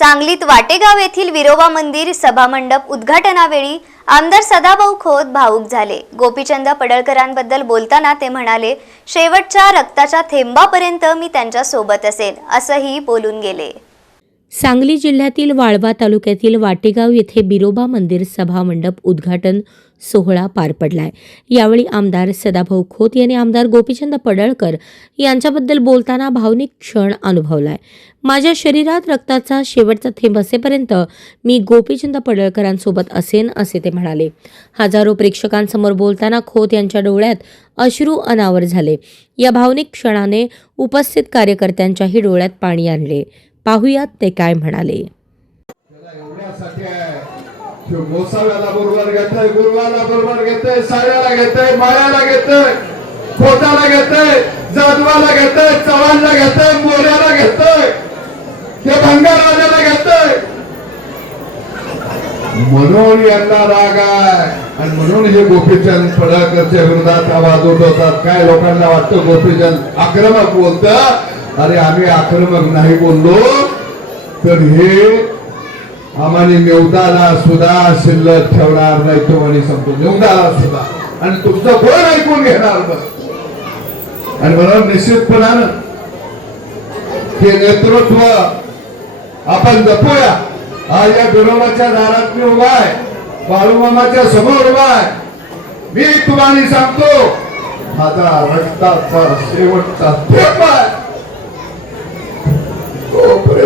सांगलीत वाटेगाव येथील विरोबा मंदिर सभामंडप उद्घाटनावेळी आमदार सदाभाऊ खोत भाऊक झाले. गोपीचंद पडळकरांबद्दल बोलताना ते म्हणाले शेवटच्या रक्ताच्या थेंबापर्यंत मी त्यांच्यासोबत असेन असंही बोलून गेले. सांगली जिल्ह्यातील वाळवा तालुक्यातील वाटेगाव येथे बिरोबा मंदिर सभामंडप उद्घाटन सोहळा पार पडलाय. यावेळी आमदार सदाभाऊ खोत यांनी आमदार गोपीचंद पडळकर यांच्याबद्दल बोलताना भावनिक क्षण अनुभवलाय. माझ्या शरीरात रक्ताचा शेवटचा थेंब असेपर्यंत मी गोपीचंद पडळकरांसोबत असेन असे ते म्हणाले. हजारो प्रेक्षकांसमोर बोलताना खोत यांच्या डोळ्यात अश्रू अनावर झाले. या भावनिक क्षणाने उपस्थित कार्यकर्त्यांच्याही डोळ्यात पाणी आणले. पाहुयात ते काय म्हणाले. त्याला एवढ्यासाठी आहे. की गोसाव्याला बरोबर घेतोय गुरुवाला बरोबर घेतोय साऱ्याला घेतय मायाला घेतोय खोटाला घेतोय जाधवाला घेतोय चव्हाणला घेतोय मोऱ्याला घेतोय ते भंगाराजाला घेतोय. म्हणून यांना राग आहे. आणि म्हणून हे गोपीचंद पडळकरच्या विरोधात आवाज उठवतात. काय लोकांना वाटतं गोपीचंद आक्रमक बोलत? अरे आम्ही आक्रमक नाही बोललो तर हे आम्हाला नेवदाला सुद्धा शिल्लक ठेवणार नाही तो म्हणे सांगतो नेवदाला सुद्धा. आणि तुमचं कोण ऐकून घेणार बस आणि म्हणून निश्चितपणानं हे नेतृत्व आपण जपूया. आज या बिरोबाच्या दारात मी उभा आहे. बाळूमामाच्या समोर उभा आहे. मी तुम्हाला सांगतो माझा रक्ताचा शेवटचा थेंब आहे.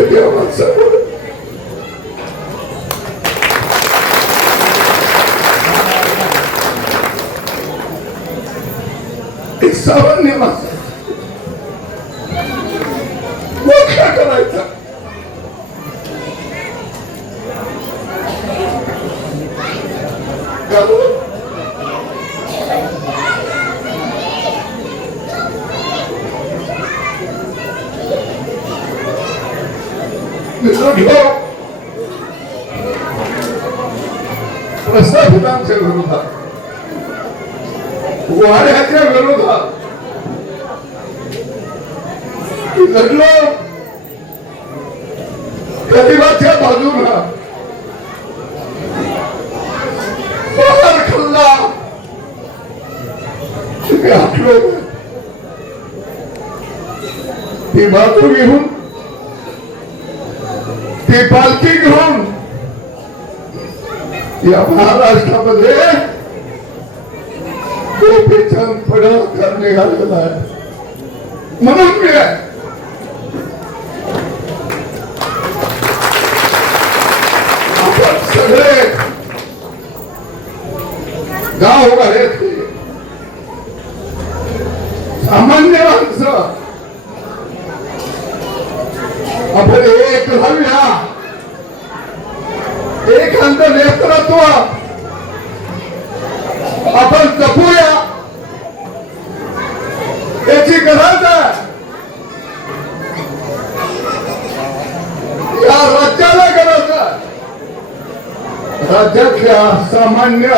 कोपरे देवासमोर एक सामान्य माणसाचा मोठा करायचा त्यामुळे मित्रांनो, प्रस्थापितांच्या विरोधात वाड्याच्या विरोधात लढलो गरिबाच्या बाजूला बाहेर खाल्ला तुम्ही हटलो ती बाजू घेऊन ती पालखी घेऊन या महाराष्ट्रामध्ये गोपीचंद पडळकर निघालेला आहे म्हणून मी आपण सगळे गाव गाड्यातले सामान्य माणसं आपण एक राहूया एखाद नेतृत्व। आपण जपूया। याची गरज आहे। या राज्याला गरज आहे। राज्यातल्या सामान्य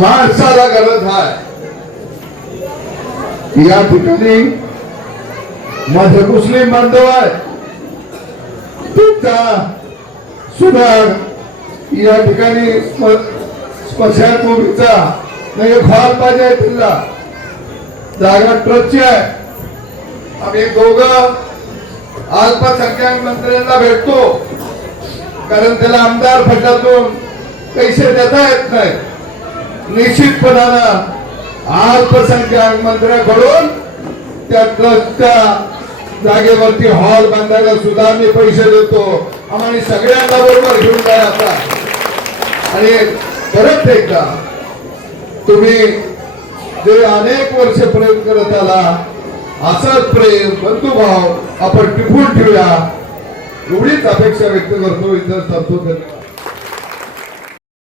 माणसाला गरज आहे। या ठिकाणी माझे मुस्लिम बांधव आहे त्यांचा सुधार या ठिकाणी स्मशान स्मशानभूमीचा नाही फार पाहिजे आहे त्यांना जागा ट्रस्टची आहे. आम्ही दोघं अल्पसंख्याक मंत्र्यांना भेटतो. कारण त्याला आमदार फटातून पैसे देता येत नाही. निश्चितपणानं अल्पसंख्याक मंत्र्याकडून त्या ट्रस्टच्या जागेवरती हॉल बांधायला सुद्धा मी पैसे देतो. आम्हाला सगळ्यांना बरोबर घेऊन जाय आता. आणि परत एकदा तुम्ही जे अनेक वर्ष प्रेम करत आला असाच प्रेम बंधुभाव आपण टिपून ठेवूया. एवढीच अपेक्षा व्यक्त करतो इतर संतोष